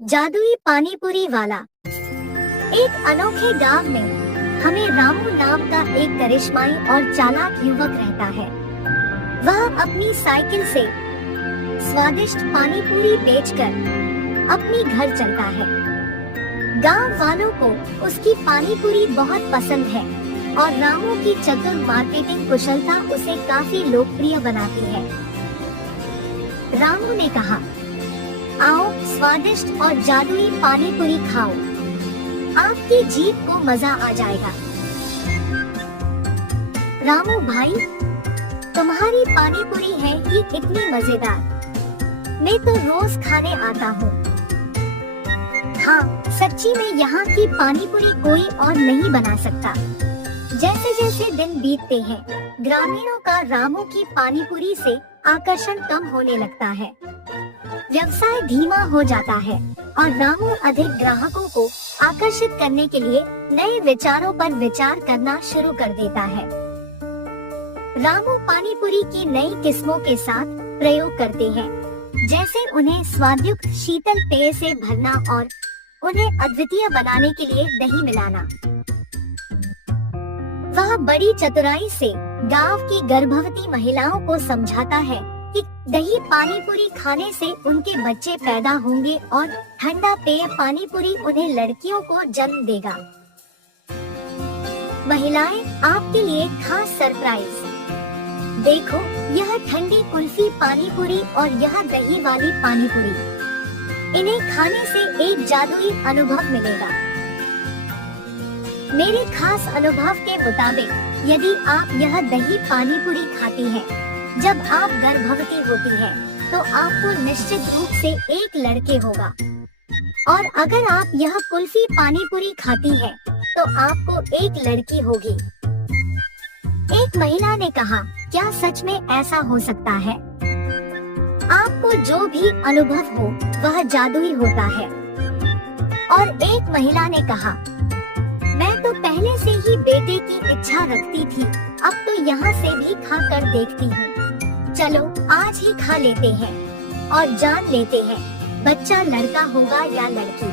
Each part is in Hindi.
जादुई पानी पूरी वाला। एक अनोखे गांव में हमें रामू नाम का एक करिश्माई और चालाक युवक रहता है। वह अपनी साइकिल से स्वादिष्ट पानी पूरी बेचकर अपनी घर चलता है। गांव वालों को उसकी पानी पूरी बहुत पसंद है और रामू की चतुर मार्केटिंग कुशलता उसे काफी लोकप्रिय बनाती है। रामू ने कहा, आओ स्वादिष्ट और जादुई पानी पूरी खाओ, आपकी जीभ को मजा आ जाएगा। रामू भाई, तुम्हारी पानी पूरी है ये इतनी मजेदार, मैं तो रोज खाने आता हूँ। हाँ, सच्ची में यहाँ की पानी पूरी कोई और नहीं बना सकता। जैसे जैसे दिन बीतते हैं, ग्रामीणों का रामू की पानी पूरी से आकर्षण कम होने लगता है। व्यवसाय धीमा हो जाता है और रामू अधिक ग्राहकों को आकर्षित करने के लिए नए विचारों पर विचार करना शुरू कर देता है। रामू पानी पूरी की नई किस्मों के साथ प्रयोग करते हैं, जैसे उन्हें स्वादयुक्त शीतल पेय से भरना और उन्हें अद्वितीय बनाने के लिए दही मिलाना। वह बड़ी चतुराई से गांव की गर्भवती महिलाओं को समझाता है कि दही पानी पूरी खाने से उनके बच्चे पैदा होंगे और ठंडा पेय पानी पूरी उन्हें लड़कियों को जन्म देगा। महिलाएं, आपके लिए खास सरप्राइज। देखो, यह ठंडी कुल्फी पानी पूरी और यह दही वाली पानी पूरी, इन्हें खाने से एक जादुई अनुभव मिलेगा। मेरे खास अनुभव के मुताबिक, यदि आप यह दही पानी पूरी खाती हैं, जब आप गर्भवती होती हैं, तो आपको निश्चित रूप से एक लड़के होगा, और अगर आप यह कुल्फी पानी पूरी खाती हैं, तो आपको एक लड़की होगी। एक महिला ने कहा, क्या सच में ऐसा हो सकता है? आपको जो भी अनुभव हो वह जादुई होता है। और एक महिला ने कहा, मैं तो पहले से ही बेटे की इच्छा रखती थी, अब तो यहाँ से भी खा कर देखती हूँ। चलो आज ही खा लेते हैं और जान लेते हैं बच्चा लड़का होगा या लड़की।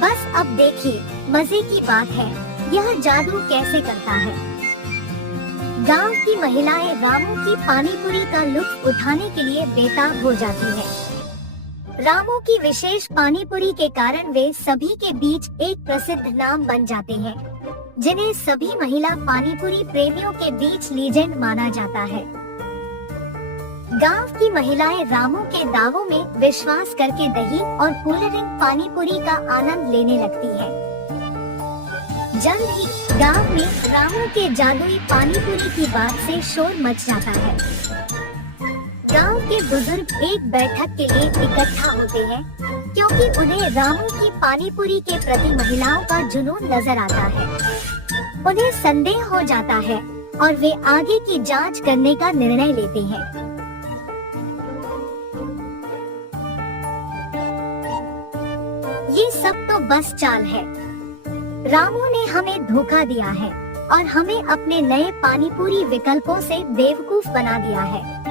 बस अब देखिए, मजे की बात है, यह जादू कैसे करता है। गांव की महिलाएं रामू की पानी पूरी का लुत्फ उठाने के लिए बेताब हो जाती हैं। रामू की विशेष पानी पूरी के कारण वे सभी के बीच एक प्रसिद्ध नाम बन जाते हैं, जिन्हें सभी महिला पानी पूरी प्रेमियों के बीच लीजेंड माना जाता है। गांव की महिलाएं रामू के दावों में विश्वास करके दही और कूलरिंग पानी पूरी का आनंद लेने लगती है। जल्द ही गांव में रामू के जादुई पानी पूरी की बात से शोर मच जाता है। गांव के बुजुर्ग एक बैठक के लिए इकट्ठा होते हैं, क्योंकि उन्हें रामू की पानी पूरी के प्रति महिलाओं का जुनून नजर आता है। उन्हें संदेह हो जाता है और वे आगे की जांच करने का निर्णय लेते हैं। ये सब तो बस चाल है। रामू ने हमें धोखा दिया है और हमें अपने नए पानी पूरी विकल्पों से बेवकूफ बना दिया है।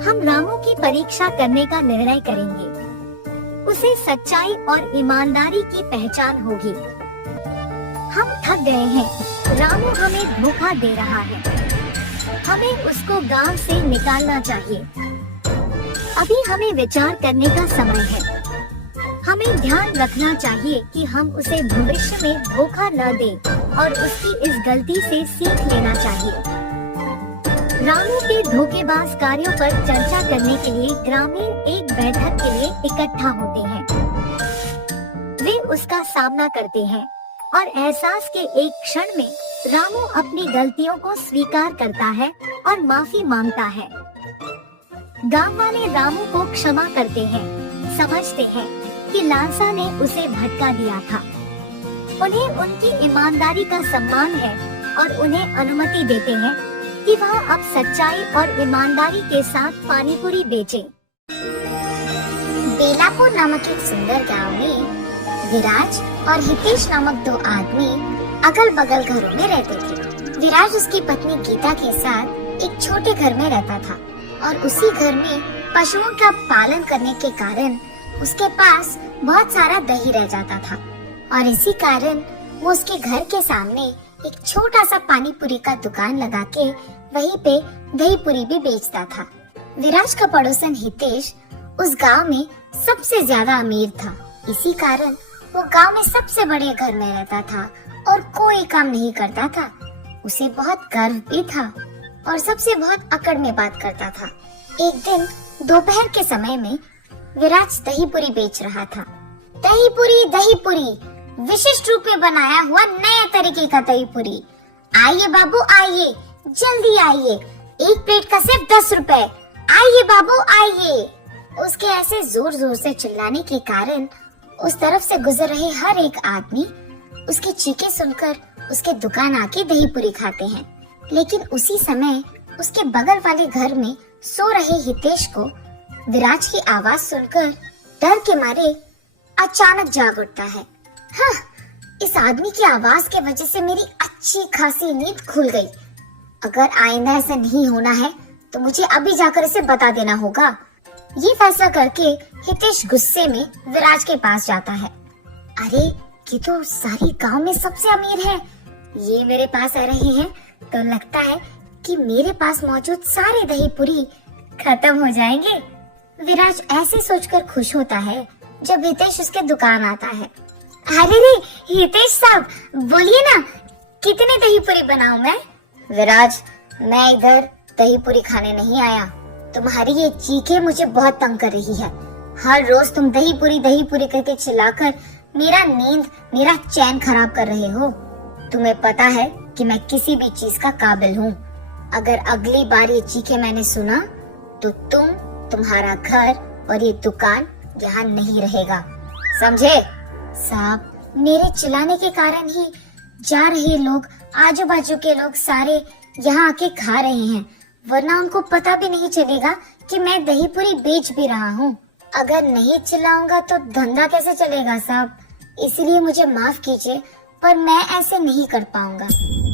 हम रामू की परीक्षा करने का निर्णय करेंगे। उसे सच्चाई और ईमानदारी की पहचान होगी। हम थक गए हैं, रामू हमें धोखा दे रहा है। हमें उसको गांव से निकालना चाहिए। अभी हमें विचार करने का समय है। हमें ध्यान रखना चाहिए कि हम उसे भविष्य में धोखा न दें और उसकी इस गलती से सीख लेना चाहिए। रामू के धोखेबाज कार्यों पर चर्चा करने के लिए ग्रामीण एक बैठक के लिए इकट्ठा होते हैं। वे उसका सामना करते हैं और एहसास के एक क्षण में रामू अपनी गलतियों को स्वीकार करता है और माफी मांगता है। गांव वाले रामू को क्षमा करते हैं, समझते हैं कि लालसा ने उसे भटका दिया था। उन्हें उनकी ईमानदारी का सम्मान है और उन्हें अनुमति देते हैं कि वह अब सच्चाई और ईमानदारी के साथ पानी पूरी बेचे। बेलापुर नामक एक सुंदर गांव में विराज और हितेश नामक दो आदमी अगल बगल घरों में रहते थे। विराज उसकी पत्नी गीता के साथ एक छोटे घर में रहता था और उसी घर में पशुओं का पालन करने के कारण उसके पास बहुत सारा दही रह जाता था और इसी कारण वो उसके घर के सामने एक छोटा सा पानी पूरी का दुकान लगा के वहीं पे दही पूरी भी बेचता था। विराज का पड़ोसन हितेश उस गांव में सबसे ज्यादा अमीर था। इसी कारण वो गांव में सबसे बड़े घर में रहता था और कोई काम नहीं करता था। उसे बहुत गर्व भी था और सबसे बहुत अकड़ में बात करता था। एक दिन दोपहर के समय में विराज दही पूरी बेच रहा था। दही पूरी विशिष्ट रूप में बनाया हुआ नए तरीके का दही पूरी। आइए बाबू आइए, जल्दी आइए, एक प्लेट का सिर्फ 10 रुपए। आइए बाबू आइए। उसके ऐसे जोर जोर से चिल्लाने के कारण उस तरफ से गुजर रहे हर एक आदमी उसकी चीखें सुनकर उसके दुकान आके दही पूरी खाते हैं। लेकिन उसी समय उसके बगल वाले घर में सो रहे हितेश को विराज की आवाज सुनकर डर के मारे अचानक जाग उठता है। हाँ, इस आदमी की आवाज की वजह से मेरी अच्छी खासी नींद खुल गई। अगर आइंदा ऐसा नहीं होना है तो मुझे अभी जाकर इसे बता देना होगा। ये फैसला करके हितेश गुस्से में विराज के पास जाता है। अरे ये तो सारी गांव में सबसे अमीर है, ये मेरे पास आ रहे हैं तो लगता है कि मेरे पास मौजूद सारे दही पूरी खत्म हो जाएंगे। विराज ऐसे सोचकर खुश होता है जब हितेश उसके दुकान आता है। अरे रे हितेश साहब, बोलिए ना, कितने दही पूरी बनाऊं मैं? विराज, मैं इधर दही पूरी खाने नहीं आया। तुम्हारी ये चीखें मुझे बहुत तंग कर रही है। हर रोज तुम दही पूरी करके चिल्लाकर मेरा नींद, मेरा चैन खराब कर रहे हो। तुम्हें पता है कि मैं किसी भी चीज का काबिल हूँ। अगर अगली बार ये चीखें मैंने सुना तो तुम्हारा घर और ये दुकान यहाँ नहीं रहेगा, समझे? साहब, मेरे चिल्लाने के कारण ही जा रहे लोग, आजू बाजू के लोग सारे यहाँ आके खा रहे हैं, वरना उनको पता भी नहीं चलेगा कि मैं दही पूरी बेच भी रहा हूँ। अगर नहीं चिल्लाऊंगा तो धंधा कैसे चलेगा साहब? इसलिए मुझे माफ कीजिए, पर मैं ऐसे नहीं कर पाऊंगा।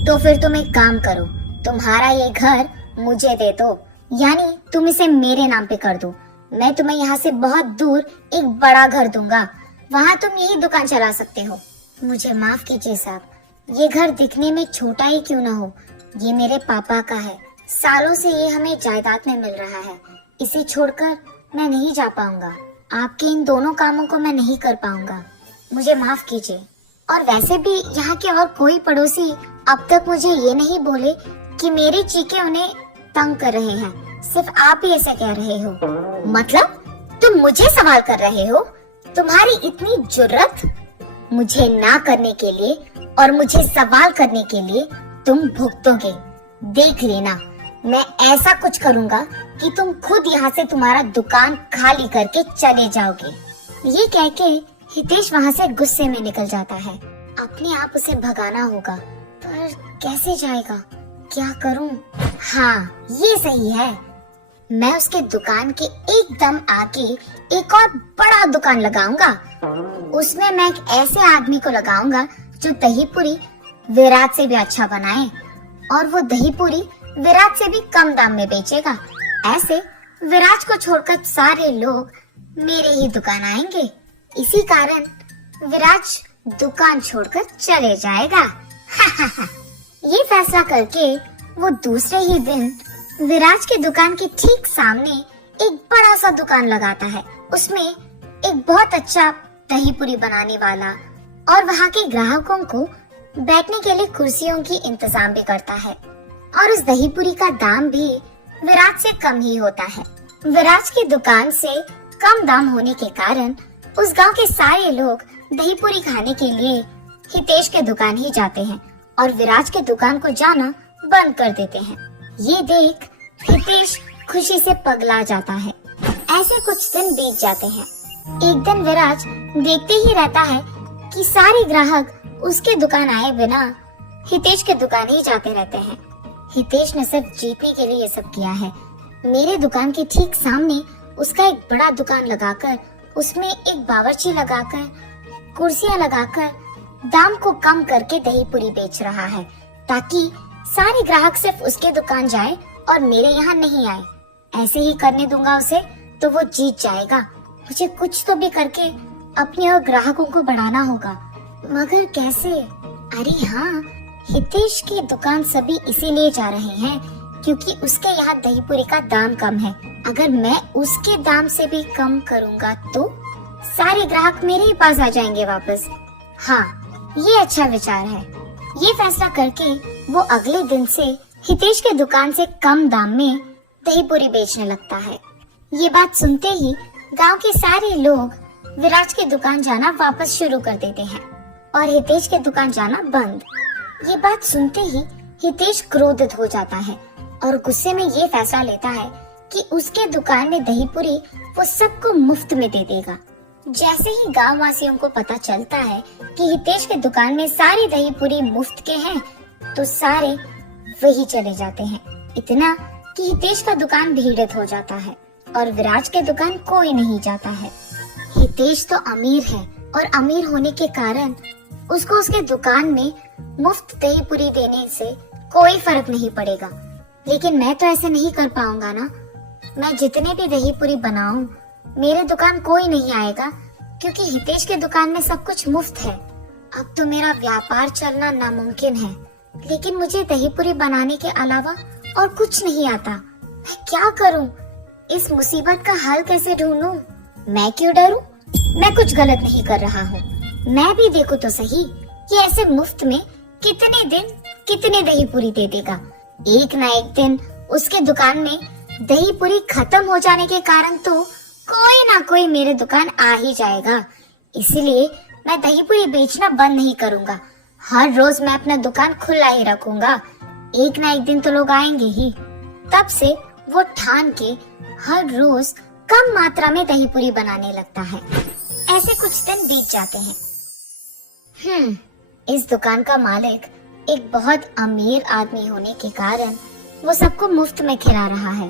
तो फिर तुम एक काम करो, तुम्हारा ये घर मुझे दे दो, यानी तुम इसे मेरे नाम पे कर दो। मैं तुम्हें यहाँ से बहुत दूर एक बड़ा घर दूंगा, वहाँ तुम यही दुकान चला सकते हो। मुझे माफ कीजिए साहब, ये घर दिखने में छोटा ही क्यों ना हो, ये मेरे पापा का है। सालों से ये हमें जायदाद में मिल रहा है। इसे छोड़कर मैं नहीं जा पाऊंगा। आपके इन दोनों कामों को मैं नहीं कर पाऊंगा, मुझे माफ कीजिए। और वैसे भी यहाँ के और कोई पड़ोसी अब तक मुझे ये नहीं बोले कि मेरी चीखें उन्हें तंग कर रहे हैं। सिर्फ आप ही ऐसे कह रहे हो। मतलब तुम मुझे सवाल कर रहे हो? तुम्हारी इतनी जुर्रत? मुझे ना करने के लिए और मुझे सवाल करने के लिए तुम भुगतोगे। देख लेना, मैं ऐसा कुछ करूँगा कि तुम खुद यहाँ से तुम्हारा दुकान खाली करके चले जाओगे। ये कह के हितेश वहाँ से गुस्से में निकल जाता है। अपने आप उसे भगाना होगा, पर कैसे जाएगा? क्या करूँ? हाँ, ये सही है। मैं उसके दुकान के एकदम आगे एक और बड़ा दुकान लगाऊंगा। उसमें मैं एक ऐसे आदमी को लगाऊंगा जो दही पूरी विराज से भी अच्छा बनाए, और वो दही पूरी विराज से भी कम दाम में बेचेगा। ऐसे विराज को छोड़कर सारे लोग मेरे ही दुकान आएंगे। इसी कारण विराज दुकान छोड़कर चले जाएगा। ये फैसला करके वो दूसरे ही दिन विराज के दुकान के ठीक सामने एक बड़ा सा दुकान लगाता है। उसमें एक बहुत अच्छा दही पूरी बनाने वाला और वहाँ के ग्राहकों को बैठने के लिए कुर्सियों की इंतजाम भी करता है। और उस दही पूरी का दाम भी विराज से कम ही होता है। विराज की दुकान से कम दाम होने के कारण उस गांव के सारे लोग दही पूरी खाने के लिए हितेश के दुकान ही जाते हैं और विराज के दुकान को जाना बंद कर देते हैं। ये देख हितेश खुशी से पगला जाता है। ऐसे कुछ दिन बीत जाते हैं। एक दिन विराज देखते ही रहता है कि सारे ग्राहक उसके दुकान आए बिना हितेश के दुकान ही जाते रहते हैं। हितेश ने सिर्फ जीतने के लिए ये सब किया है। मेरे दुकान के ठीक सामने उसका एक बड़ा दुकान लगाकर उसमें एक बावर्ची लगाकर कुर्सियां लगाकर दाम को कम करके दही पूरी बेच रहा है, ताकि सारे ग्राहक सिर्फ उसके दुकान जाए और मेरे यहाँ नहीं आए। ऐसे ही करने दूंगा उसे तो वो जीत जाएगा मुझे कुछ तो भी करके अपने और ग्राहकों को बढ़ाना होगा, मगर कैसे? अरे हाँ, हितेश की दुकान सभी इसीलिए जा रहे हैं क्योंकि उसके यहाँ दही पूरी का दाम कम है। अगर मैं उसके दाम से भी कम करूँगा तो सारे ग्राहक मेरे ही पास आ जाएंगे वापस। हाँ, ये अच्छा विचार है। ये फैसला करके वो अगले दिन से हितेश के दुकान से कम दाम में दही पूरी बेचने लगता है। ये बात सुनते ही गांव के सारे लोग विराज की दुकान जाना वापस शुरू कर देते हैं और हितेश के दुकान जाना बंद। ये बात सुनते ही हितेश क्रोधित हो जाता है और गुस्से में ये फैसला लेता है कि उसके दुकान में दही पूरी वो सबको मुफ्त में दे देगा। जैसे ही गांव वासियों को पता चलता है कि हितेश के दुकान में सारी दही पूरी मुफ्त के हैं, तो सारे वही चले जाते हैं। इतना कि हितेश का दुकान भीड़ित हो जाता है और विराज के दुकान कोई नहीं जाता है। हितेश तो अमीर है और अमीर होने के कारण उसको उसके दुकान में मुफ्त दही पूरी देने से कोई फर्क नहीं पड़ेगा। लेकिन मैं तो ऐसे नहीं कर पाऊंगा ना। मैं जितने भी दही पूरी बनाऊं, मेरे दुकान कोई नहीं आएगा क्योंकि हितेश के दुकान में सब कुछ मुफ्त है। अब तो मेरा व्यापार चलना नामुमकिन है। लेकिन मुझे दही पूरी बनाने के अलावा और कुछ नहीं आता। मैं क्या करूं? इस मुसीबत का हल कैसे ढूंढूं? मैं क्यों डरूं? मैं कुछ गलत नहीं कर रहा हूं। मैं भी देखूं तो सही कि ऐसे मुफ्त में कितने दिन कितने दही पूरी दे देगा। एक ना एक दिन उसके दुकान में दही पूरी खत्म हो जाने के कारण तो कोई ना कोई मेरे दुकान आ ही जाएगा। इसलिए मैं दही पूरी बेचना बंद नहीं करूंगा। हर रोज मैं अपना दुकान खुला ही रखूंगा। एक ना एक दिन तो लोग आएंगे ही। तब से वो ठान के हर रोज कम मात्रा में दही पूरी बनाने लगता है। ऐसे कुछ दिन बीत जाते हैं। इस दुकान का मालिक एक बहुत अमीर आदमी होने के कारण वो सबको मुफ्त में खिला रहा है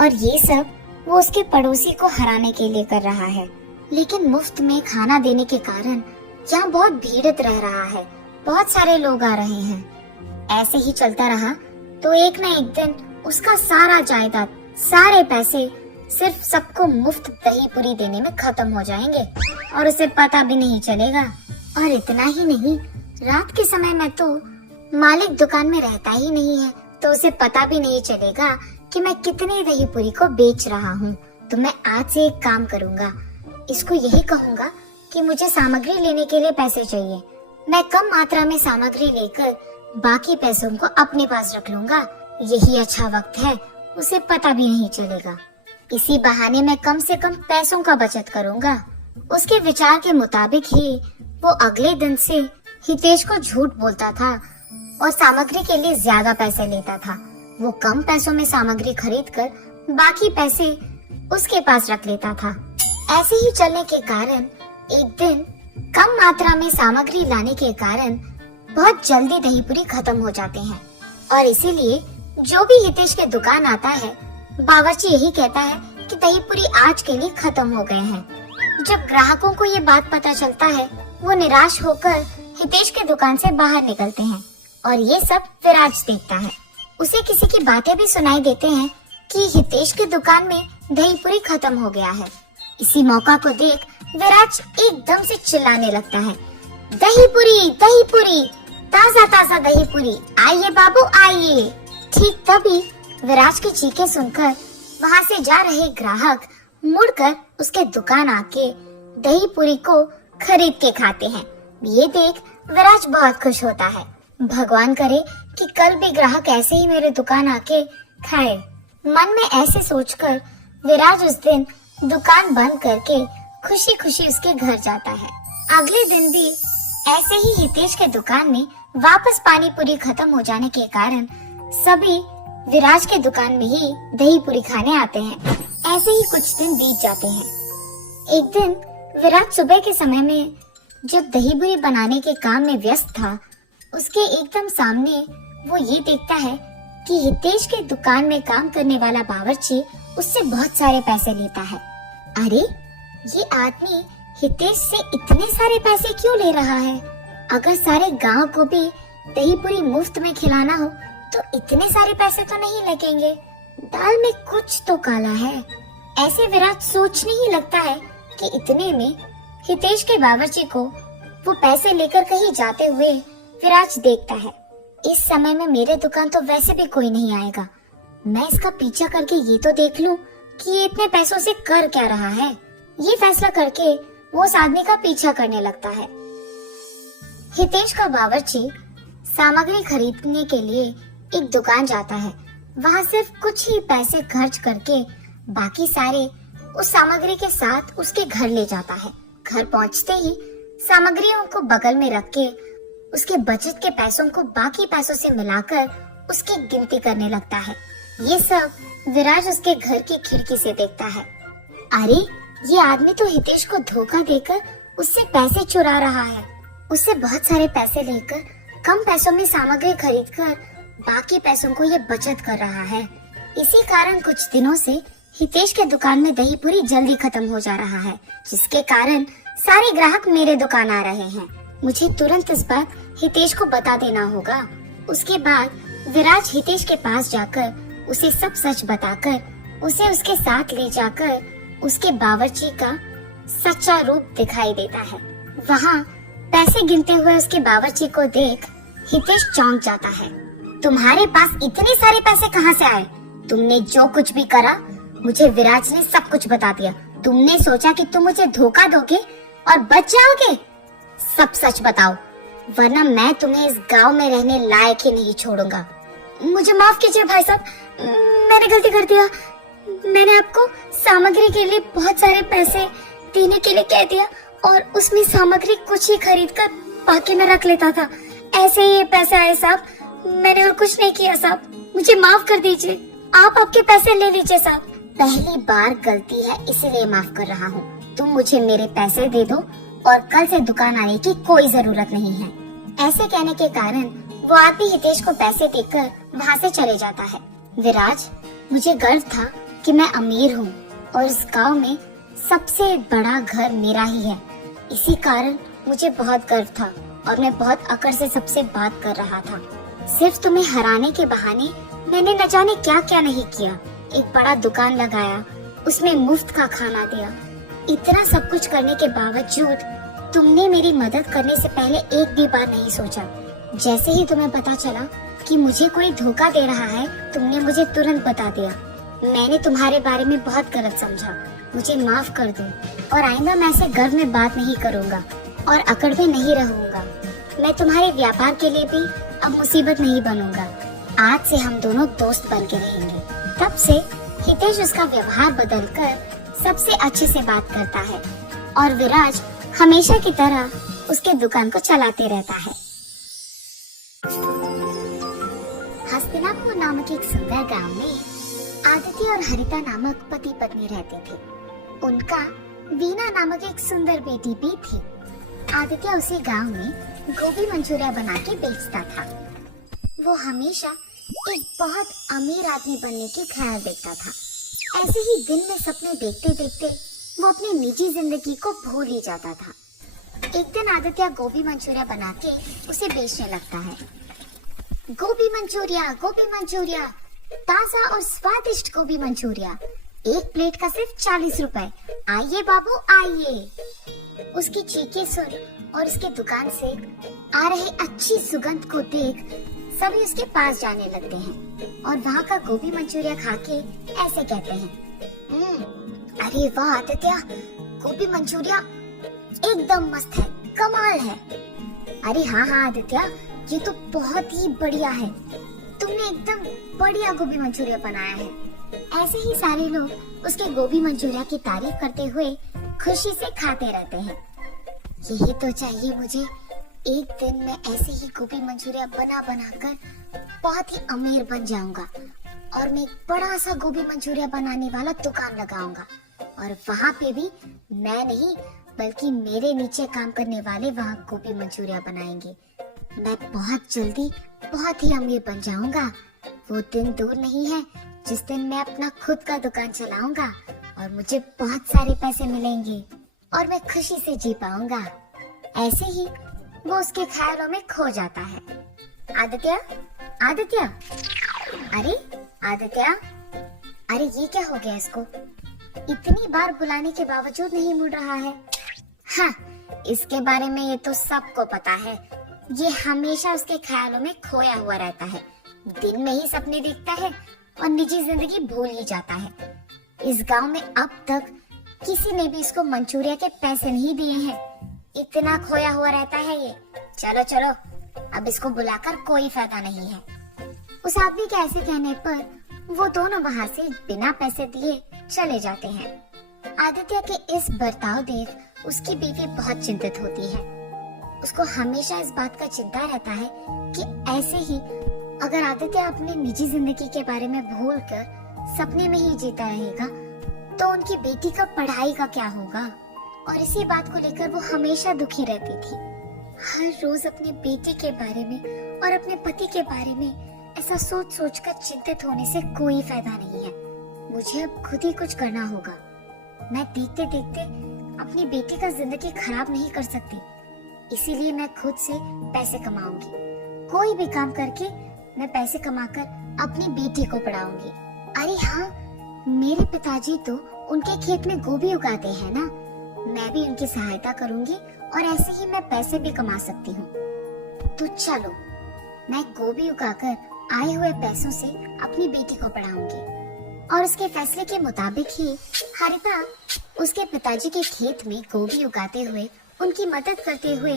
और ये सब वो उसके पड़ोसी को हराने के लिए कर रहा है। लेकिन मुफ्त में खाना देने के कारण यहाँ बहुत भीड़ित रह रहा है। बहुत सारे लोग आ रहे हैं। ऐसे ही चलता रहा तो एक न एक दिन उसका सारा जायदाद, सारे पैसे सिर्फ सबको मुफ्त दही पूरी देने में खत्म हो जाएंगे और उसे पता भी नहीं चलेगा। और इतना ही नहीं, रात के समय में तो मालिक दुकान में रहता ही नहीं है, तो उसे पता भी नहीं चलेगा कि मैं कितनी दही पूरी को बेच रहा हूँ। तो मैं आज से एक काम करूँगा, इसको यही कहूँगा कि मुझे सामग्री लेने के लिए पैसे चाहिए। मैं कम मात्रा में सामग्री लेकर बाकी पैसों को अपने पास रख लूँगा। यही अच्छा वक्त है, उसे पता भी नहीं चलेगा। इसी बहाने मैं कम से कम पैसों का बचत करूँगा। उसके विचार के मुताबिक ही वो अगले दिन से हितेश को झूठ बोलता था और सामग्री के लिए ज्यादा पैसे लेता था। वो कम पैसों में सामग्री खरीदकर बाकी पैसे उसके पास रख लेता था। ऐसे ही चलने के कारण एक दिन कम मात्रा में सामग्री लाने के कारण बहुत जल्दी दही पूरी खत्म हो जाते हैं और इसीलिए जो भी हितेश के दुकान आता है, बावर्ची यही कहता है कि दही पूरी आज के लिए खत्म हो गए हैं। जब ग्राहकों को ये बात पता चलता है, वो निराश होकर हितेश के दुकान से बाहर निकलते हैं और ये सब विराज देखता है। उसे किसी की बातें भी सुनाई देते हैं कि हितेश के दुकान में दही पूरी खत्म हो गया है। इसी मौका को देख विराज एकदम से चिल्लाने लगता है, दही पूरी, ताजा ताजा दही पूरी, आइए बाबू आइए। ठीक तभी विराज की चीखें सुनकर वहाँ से जा रहे ग्राहक मुड़कर उसके दुकान आके दही पूरी को खरीद के खाते हैं। ये देख विराज बहुत खुश होता है। भगवान करे कि कल भी ग्राहक ऐसे ही मेरे दुकान आके खाए। मन में ऐसे सोचकर विराज उस दिन दुकान बंद करके खुशी खुशी उसके घर जाता है। अगले दिन भी ऐसे ही हितेश के दुकान में वापस पानी पूरी खत्म हो जाने के कारण सभी विराज के दुकान में ही दही पूरी खाने आते हैं। ऐसे ही कुछ दिन बीत जाते हैं। एक दिन विराज सुबह के समय में जब दही पूरी बनाने के काम में व्यस्त था, उसके एकदम सामने वो ये देखता है कि हितेश के दुकान में काम करने वाला बावर्ची उससे बहुत सारे पैसे लेता है। अरे, ये आदमी हितेश से इतने सारे पैसे क्यों ले रहा है? अगर सारे गांव को भी दही पूरी मुफ्त में खिलाना हो तो इतने सारे पैसे तो नहीं लगेंगे। दाल में कुछ तो काला है। ऐसे विराट सोचने ही लगता है कि इतने में हितेश के बावर्ची को वो पैसे लेकर कहीं जाते हुए विराज देखता है। इस समय में मेरे दुकान तो वैसे भी कोई नहीं आएगा, मैं इसका पीछा करके ये तो देख लूं कि ये इतने पैसों से कर क्या रहा है। ये फैसला करके वो उस आदमी का पीछा करने लगता है। हितेश का बावर्ची सामग्री खरीदने के लिए एक दुकान जाता है। वहाँ सिर्फ कुछ ही पैसे खर्च करके बाकी सारे उस सामग्री के साथ उसके घर ले जाता है। घर पहुँचते ही सामग्रियों को बगल में रख के उसके बचत के पैसों को बाकी पैसों से मिलाकर उसकी गिनती करने लगता है। ये सब विराज उसके घर की खिड़की से देखता है। अरे ये आदमी तो हितेश को धोखा देकर उससे पैसे चुरा रहा है। उससे बहुत सारे पैसे लेकर कम पैसों में सामग्री खरीदकर बाकी पैसों को ये बचत कर रहा है। इसी कारण कुछ दिनों से हितेश के दुकान में दही पूरी जल्दी खत्म हो जा रहा है, जिसके कारण सारे ग्राहक मेरे दुकान आ रहे हैं। मुझे तुरंत इस बात हितेश को बता देना होगा। उसके बाद विराज हितेश के पास जाकर उसे सब सच बताकर उसे उसके साथ ले जाकर उसके बावर्ची का सच्चा रूप दिखाई देता है। वहाँ पैसे गिनते हुए उसके बावर्ची को देख हितेश चौंक जाता है। तुम्हारे पास इतने सारे पैसे कहाँ से आए? तुमने जो कुछ भी करा मुझे विराज ने सब कुछ बता दिया। तुमने सोचा कि तुम मुझे धोखा दोगे और बच जाओगे? सब सच बताओ, वरना मैं तुम्हें इस गांव में रहने लायक ही नहीं छोड़ूंगा। मुझे माफ कीजिए भाई साहब, मैंने गलती कर दिया। मैंने आपको सामग्री के लिए बहुत सारे पैसे देने के लिए कह दिया और उसमें सामग्री कुछ ही खरीद कर बाकी में रख लेता था। ऐसे ही ये पैसे आए साहब, मैंने और कुछ नहीं किया साहब, मुझे माफ कर दीजिए। आप आपके पैसे ले लीजिए साहब। पहली बार गलती है इसीलिए माफ कर रहा हूँ। तुम मुझे मेरे पैसे दे दो और कल से दुकान आने की कोई जरूरत नहीं है। ऐसे कहने के कारण वो आदमी हितेश को पैसे देकर वहाँ से चले जाता है। विराज, मुझे गर्व था कि मैं अमीर हूँ और इस गांव में सबसे बड़ा घर मेरा ही है। इसी कारण मुझे बहुत गर्व था और मैं बहुत अकड़ से सबसे बात कर रहा था। सिर्फ तुम्हें हराने के बहाने मैंने न जाने क्या क्या नहीं किया। एक बड़ा दुकान लगाया, उसमें मुफ्त का खाना दिया। इतना सब कुछ करने के बावजूद तुमने मेरी मदद करने से पहले एक भी बार नहीं सोचा। जैसे ही तुम्हें पता चला कि मुझे कोई धोखा दे रहा है, तुमने मुझे तुरंत बता दिया। मैंने तुम्हारे बारे में बहुत गलत समझा, मुझे माफ कर दो और आइंदा मैं ऐसे गर्व में बात नहीं करूँगा और अकड़ में नहीं रहूँगा। मैं तुम्हारे व्यापार के लिए भी अब मुसीबत नहीं बनूंगा। आज से हम दोनों दोस्त बन के रहेंगे। तब से हितेश उसका व्यवहार बदलकर सबसे अच्छे से बात करता है और विराज हमेशा की तरह उसके दुकान को चलाते रहता है। हस्तिनापुर नामक एक सुंदर गांव में आदित्य और हरिता नामक पति पत्नी रहते थे। उनका वीना नामक एक सुंदर बेटी भी थी। आदित्य उसी गांव में गोभी मंचूरिया बना के बेचता था। वो हमेशा एक बहुत अमीर आदमी बनने की ख्याल देखता था। ऐसे ही दिन में सपने देखते देखते वो अपनी निजी जिंदगी को भूल ही जाता था। एक दिन आदित्य गोभी मंचूरिया बना के उसे बेचने लगता है। गोभी मंचूरिया, ताजा और स्वादिष्ट गोभी मंचूरिया, एक प्लेट का सिर्फ 40 रुपए। आइए बाबू आइए। उसकी चीखें सुन और उसके दुकान से आ रही अच्छी सुगंध को देख सभी उसके पास जाने लगते हैं और वहाँ का गोभी मंचूरिया खा के ऐसे कहते हैं, अरे वाह आदित्य, गोभी मंचूरिया एकदम मस्त है, कमाल है। अरे हाँ आदित्य, ये तो बहुत ही बढ़िया है, तुमने एकदम बढ़िया गोभी मंचूरिया बनाया है। ऐसे ही सारे लोग उसके गोभी मंचूरिया की तारीफ करते हुए खुशी से खाते रहते हैं। यही तो चाहिए मुझे, एक दिन मैं ऐसे ही गोभी मंचूरिया बना कर बहुत ही अमीर बन जाऊंगा और मैं एक बड़ा सा गोभी मंचूरिया बनाने वाला दुकान लगाऊंगा और वहाँ पे भी मैं नहीं बल्कि मेरे नीचे काम करने वाले वहाँ गोभी मंचूरिया बनाएंगे। मैं बहुत जल्दी बहुत ही अमीर बन जाऊंगा। वो दिन दूर नहीं है जिस दिन मैं अपना खुद का दुकान चलाऊंगा और मुझे बहुत सारे पैसे मिलेंगे और मैं खुशी से जी पाऊंगा। ऐसे ही वो उसके ख्यालों में खो जाता है। आदित्य, अरे आदित्य, अरे ये क्या हो गया इसको? इतनी बार बुलाने के बावजूद नहीं मुड़ रहा है। हाँ, इसके बारे में ये तो सबको पता है। ये हमेशा उसके ख्यालों में खोया हुआ रहता है। दिन में ही सपने देखता है और निजी जिंदगी भूल ही जाता है। इस गांव में अब तक किसी ने भी इसको मंचूरिया के पैसे नहीं दिए हैं। इतना खोया हुआ रहता है ये। चलो चलो, अब इसको बुलाकर कोई फायदा नहीं है। उस आदमी के ऐसे कहने पर वो दोनों वहाँ से बिना पैसे दिए चले जाते हैं। आदित्य के इस बर्ताव देख उसकी बीवी बहुत चिंतित होती है। उसको हमेशा इस बात का चिंता रहता है कि ऐसे ही अगर आदित्य अपनी निजी जिंदगी के बारे में भूल कर सपने में ही जीता रहेगा तो उनकी बेटी का पढ़ाई का क्या होगा। और इसी बात को लेकर वो हमेशा दुखी रहती थी। हर रोज अपने बेटी के बारे में और अपने पति के बारे में ऐसा सोच सोच कर चिंतित होने से कोई फायदा नहीं है। मुझे अब खुद ही कुछ करना होगा। मैं देखते देखते अपनी बेटी का जिंदगी खराब नहीं कर सकती, इसीलिए मैं खुद से पैसे कमाऊंगी। कोई भी काम करके मैं पैसे कमाकर अपनी बेटी को पढ़ाऊंगी। अरे हाँ, मेरे पिताजी तो उनके खेत में गोभी उगाते हैं ना, मैं भी उनकी सहायता करूंगी और ऐसे ही मैं पैसे भी कमा सकती हूँ। तो चलो, मैं गोभी उगाकर आए हुए पैसों से अपनी बेटी को पढ़ाऊंगी। और उसके फैसले के मुताबिक ही हरिता उसके पिताजी के खेत में गोभी उगाते हुए उनकी मदद करते हुए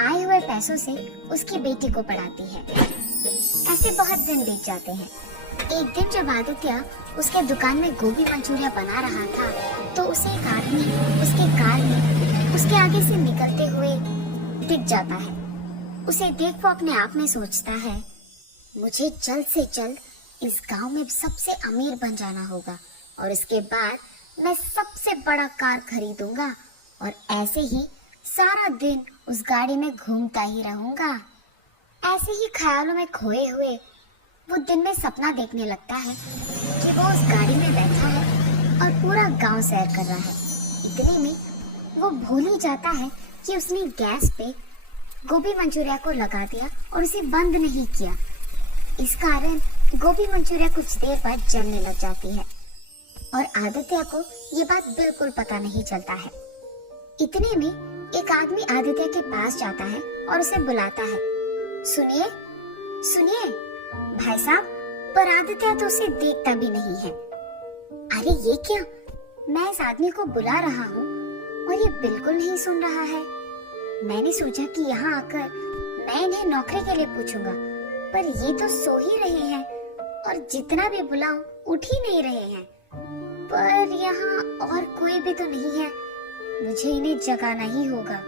आए हुए पैसों से उसकी बेटी को पढ़ाती है। ऐसे बहुत दिन बीत जाते हैं। एक दिन जब आदित्य उसके दुकान में गोभी मंचूरिया बना रहा था तो उसे एक आदमी उसके कार में उसके आगे से निकलते हुए दिख जाता है। उसे देख वो अपने आप में सोचता है, मुझे जल्द से जल्द इस गांव में सबसे अमीर बन जाना होगा और इसके बाद मैं सबसे बड़ा कार खरीदूंगा और ऐसे ही सारा दिन उस गाड़ी में घूमता ही रहूंगा। ऐसे ही ख्यालों में खोए हुए वो दिन में सपना देखने लगता है कि वो उस गाड़ी में बैठा है और पूरा गांव सैर कर रहा है। इतने में वो भूल ही जाता है कि उसने गैस पे गोभी मंचूरिया को लगा दिया और उसे बंद नहीं किया। इस कारण गोभी मंचूरिया कुछ देर बाद जलने लग जाती है और आदित्य को ये बात बिल्कुल पता नहीं चलता है। इतने में एक आदमी आदित्य के पास जाता है और उसे बुलाता है, सुनिए सुनिए भाई साहब। पर आदित्य तो उसे देखता भी नहीं है। अरे ये क्या, मैं इस आदमी को बुला रहा हूँ और ये बिल्कुल नहीं सुन रहा है। मैंने सोचा कि यहाँ आकर मैं इन्हें नौकरी के लिए पूछूंगा, पर ये तो सो ही रहे हैं और जितना भी बुलाऊं उठ ही नहीं रहे हैं। पर यहाँ और कोई भी तो नहीं है, मुझे इन्हें जगाना ही होगा।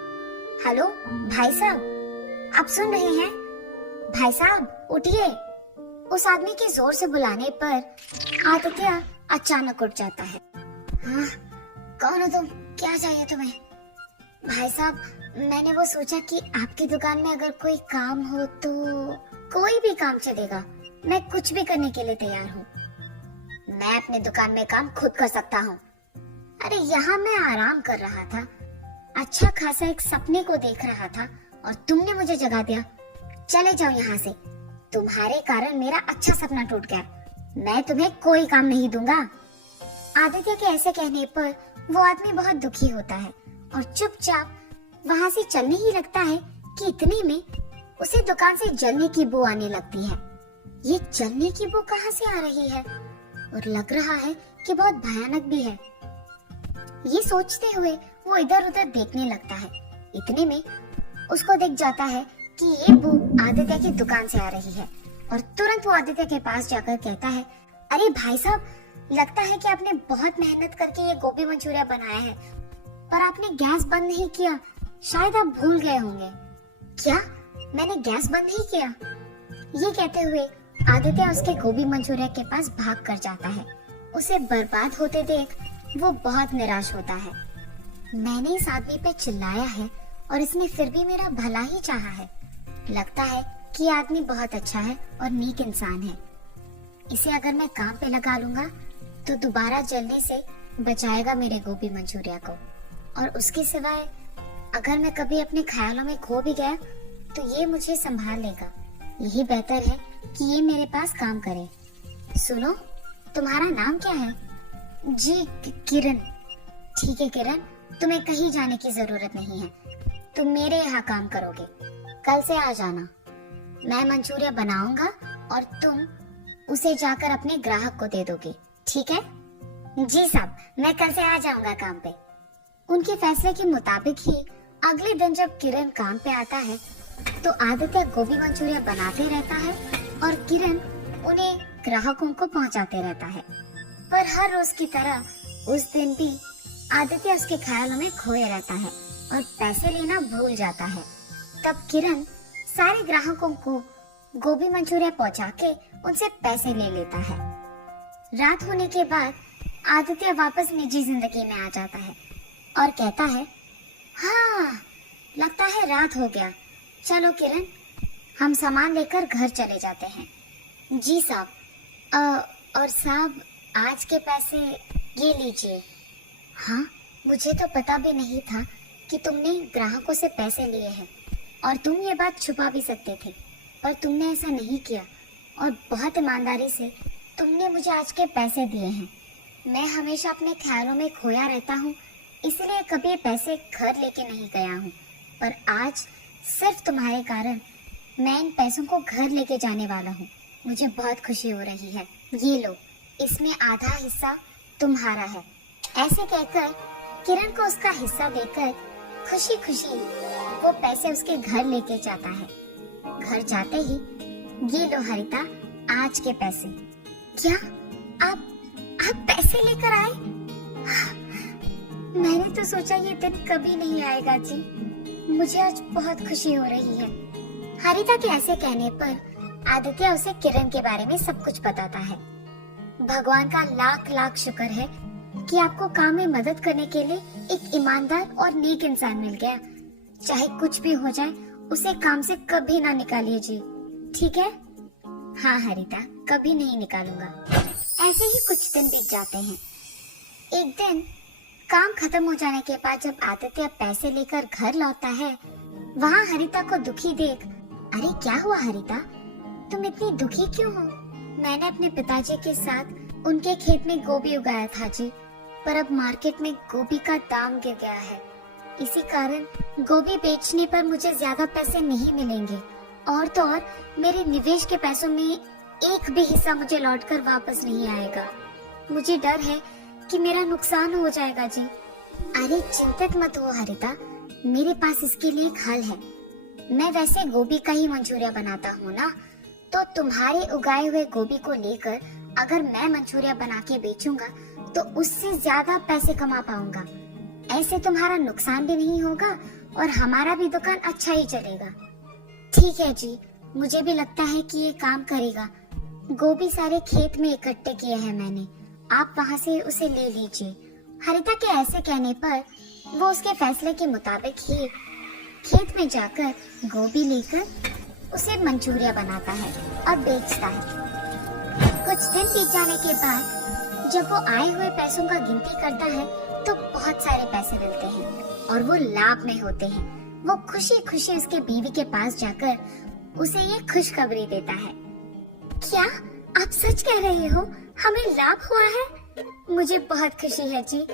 हेलो भाई साहब, आप सुन रहे हैं? भाई साहब उठिए। उस आदमी के जोर से बुलाने पर आदित्य अचानक उठ जाता है। हाँ, कौन हो तुम? क्या चाहिए तुम्हें? भाई साहब, मैंने वो सोचा कि आपकी दुकान में अगर कोई काम हो तो। कोई भी काम चलेगा, मैं कुछ भी करने के लिए तैयार हूँ। मैं अपने दुकान में काम खुद कर सकता हूँ। अरे यहाँ मैं आराम कर रहा था, अच्छा खासा एक सपने को देख रहा था और तुमने मुझे जगा दिया। चले जाओ यहाँ से, तुम्हारे कारण मेरा अच्छा सपना टूट गया। मैं तुम्हें कोई काम नहीं दूंगा। आदित्य के ऐसे कहने पर वो आदमी बहुत दुखी होता है और चुपचाप वहाँ से चलने ही लगता है कि इतने में उसे दुकान से जलने की बू आने लगती है। ये जलने की बू कहाँ से आ रही है और लग रहा है कि बहुत भयानक भी है। ये सोचते हुए वो इधर उधर देखने लगता है। इतने में उसको दिख जाता है कि ये बू आदित्य की दुकान से आ रही है और तुरंत वो आदित्य के पास जाकर कहता है, अरे भाई साहब, लगता है कि आपने बहुत मेहनत करके ये गोभी मंचूरिया बनाया है, पर आपने गैस बंद नहीं किया। शायद आप भूल गए होंगे। क्या? मैंने गैस बंद नहीं किया? ये कहते हुए आदित्य उसके गोभी मंचूरिया के पास भाग कर जाता है। उसे बर्बाद होते देख वो बहुत निराश होता है। मैंने इस आदमी पे चिल्लाया है और इसने फिर भी मेरा भला ही चाहा है। लगता है कि ये आदमी बहुत अच्छा है और नेक इंसान है। इसे अगर मैं काम पे लगा लूंगा तो दोबारा जलने से बचाएगा मेरे गोभी मंचूरिया को, और उसके सिवाय अगर मैं कभी अपने ख्यालों में खो भी गया तो ये मुझे संभाल लेगा। यही बेहतर है कि ये मेरे पास काम करे। सुनो, तुम्हारा नाम क्या है? जी किरण, ठीक है किरण, तुम्हें कहीं जाने की जरूरत नहीं है। तुम मेरे यहाँ काम करोगे, कल से आ जाना। मैं मंचूरियन बनाऊंगा और तुम उसे जाकर अपने ग्राहक को दे दोगे, ठीक है? जी साहब, मैं कल से आ जाऊंगा काम पे। उनके फैसले के मुताबिक ही अगले दिन जब किरण काम पे आता है तो आदित्य गोभी मंचूरियन बनाते रहता है और किरण उन्हें ग्राहकों को पहुंचाते रहता है। पर हर रोज की तरह उस दिन भी आदित्य उसके ख्यालों में खोए रहता है और पैसे लेना भूल जाता है। तब किरण सारे ग्राहकों को गोभी मंचूरियन पहुंचा के उनसे पैसे ले लेता है। रात होने के बाद आदित्य वापस निजी जिंदगी में आ जाता है और कहता है, हाँ लगता है रात हो गया, चलो किरण हम सामान लेकर घर चले जाते हैं। जी साहब, और साहब आज के पैसे ये लीजिए। हाँ, मुझे तो पता भी नहीं था कि तुमने ग्राहकों से पैसे लिए हैं और तुम ये बात छुपा भी सकते थे, पर तुमने ऐसा नहीं किया और बहुत ईमानदारी से तुमने मुझे आज के पैसे दिए हैं। मैं हमेशा अपने ख्यालों में खोया रहता हूँ, इसलिए कभी पैसे घर लेके नहीं गया हूँ, पर आज सिर्फ तुम्हारे कारण मैं इन पैसों को घर लेके जाने वाला हूँ। मुझे बहुत खुशी हो रही है। ये लो, इसमें आधा हिस्सा तुम्हारा है। ऐसे कहकर किरण को उसका हिस्सा देकर खुशी खुशी वो पैसे उसके घर लेके जाता है। घर जाते ही, ये लो हरिता, आज के पैसे। क्या आप पैसे लेकर आए? मैंने तो सोचा ये दिन कभी नहीं आएगा जी। मुझे आज बहुत खुशी हो रही है। हरिता के ऐसे कहने पर आदित्य उसे किरण के बारे में सब कुछ बताता है। भगवान का लाख लाख शुक्र है कि आपको काम में मदद करने के लिए एक ईमानदार और नेक इंसान मिल गया। चाहे कुछ भी हो जाए, उसे काम से कभी ना निकालिए जी, ठीक है? हाँ हरिता, कभी नहीं निकालूंगा। ऐसे ही कुछ दिन बीत जाते हैं। एक दिन काम खत्म हो जाने के बाद जब आदित्य पैसे लेकर घर लौटता है, वहाँ हरिता को दुखी देख, अरे क्या हुआ हरिता, तुम इतनी दुखी क्यों हो? मैंने अपने पिताजी के साथ उनके खेत में गोभी उगाया था जी, पर अब मार्केट में गोभी का दाम गिर गया है। इसी कारण गोभी बेचने पर मुझे ज्यादा पैसे नहीं मिलेंगे और तो और मेरे निवेश के पैसों में एक भी हिस्सा मुझे लौटकर वापस नहीं आएगा। मुझे डर है कि मेरा नुकसान हो जाएगा जी। अरे चिंतित मत हो हरिता, मेरे पास इसके लिए एक हल है। मैं वैसे गोभी का ही मंचूरियन बनाता हूँ ना, तो तुम्हारे उगाए हुए गोभी को लेकर अगर मैं मंचूरियन बना के बेचूंगा तो उससे ज्यादा पैसे कमा पाऊंगा। ऐसे तुम्हारा नुकसान भी नहीं होगा और हमारा भी दुकान अच्छा ही चलेगा। ठीक है जी, मुझे भी लगता है कि ये काम करेगा। गोभी सारे खेत में इकट्ठे किए हैं मैंने, आप वहाँ से उसे ले लीजिए। हरिता के ऐसे कहने पर वो उसके फैसले के मुताबिक ही खेत में जाकर गोभी लेकर उसे मंचूरियन बनाता है और बेचता है। कुछ दिन बीत जाने के बाद जब वो आए हुए पैसों का गिनती करता है तो बहुत सारे पैसे मिलते हैं और वो लाभ में होते हैं। वो खुशी खुशी उसके बीवी के पास जाकर उसे ये खुशखबरी देता है। क्या आप सच कह रहे हो? हमें लाभ हुआ है? मुझे बहुत खुशी है जी।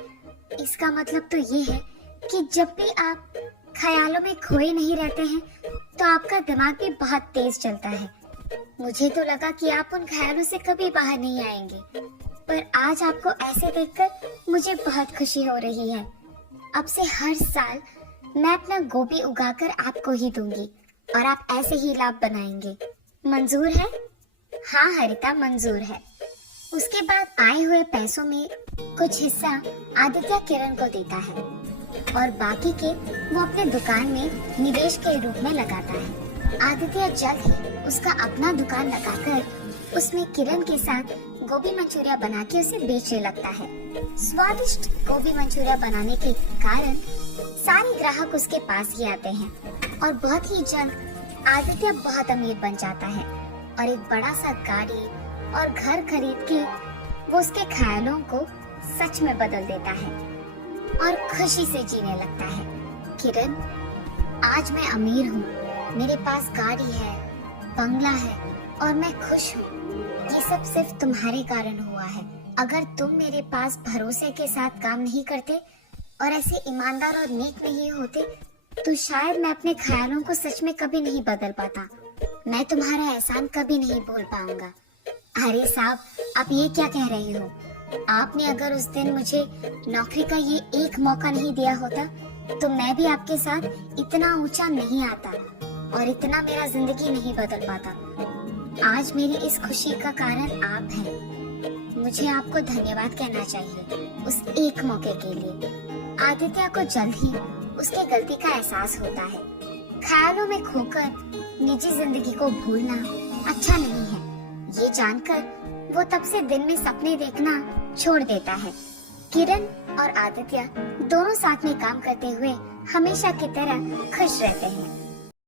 इसका मतलब तो ये है कि जब भी आप ख्यालों में खोए नहीं रहते हैं तो आपका दिमाग भी बहुत तेज चलता है। मुझे तो लगा कि आप उन ख्यालों से कभी बाहर नहीं आएंगे, पर आज आपको ऐसे देखकर मुझे बहुत खुशी हो रही है। अब से हर साल मैं अपना गोभी उगाकर आपको ही दूंगी और आप ऐसे ही लाभ बनाएंगे। मंजूर है? हाँ हरिता, मंजूर है। उसके बाद आए हुए पैसों में कुछ हिस्सा आदित्य किरण को देता है और बाकी के वो अपने दुकान में निवेश के रूप में लगाता है। आदित्य जल्द ही उसका अपना दुकान लगाकर उसमें किरण के साथ गोभी मंचूरियन बना के उसे बेचने लगता है। स्वादिष्ट गोभी मंचूरियन बनाने के कारण सारे ग्राहक उसके पास ही आते हैं और बहुत ही जल्द आदित्य बहुत अमीर बन जाता है और एक बड़ा सा गाड़ी और घर खरीद के वो उसके ख्यालों को सच में बदल देता है और खुशी से जीने लगता है। किरण, आज मैं अमीर हूँ, मेरे पास गाड़ी है, बंगला है और मैं खुश हूँ। ये सब सिर्फ तुम्हारे कारण हुआ है। अगर तुम मेरे पास भरोसे के साथ काम नहीं करते और ऐसे ईमानदार और नेक नहीं होते तो शायद मैं अपने ख्यालों को सच में कभी नहीं बदल पाता। मैं तुम्हारा एहसान कभी नहीं भूल पाऊंगा। अरे साहब, आप ये क्या कह रहे हो? आपने अगर उस दिन मुझे नौकरी का ये एक मौका नहीं दिया होता तो मैं भी आपके साथ इतना ऊंचा नहीं आता और इतना मेरा जिंदगी नहीं बदल पाता। आज मेरी इस खुशी का कारण आप हैं। मुझे आपको धन्यवाद कहना चाहिए उस एक मौके के लिए। आदित्य को जल्द ही उसके गलती का एहसास होता है। ख्यालों में खोकर निजी जिंदगी को भूलना अच्छा नहीं है। ये जानकर वो तब से दिन में सपने देखना छोड़ देता है। किरण और आदित्य दोनों साथ में काम करते हुए हमेशा की तरह खुश रहते हैं।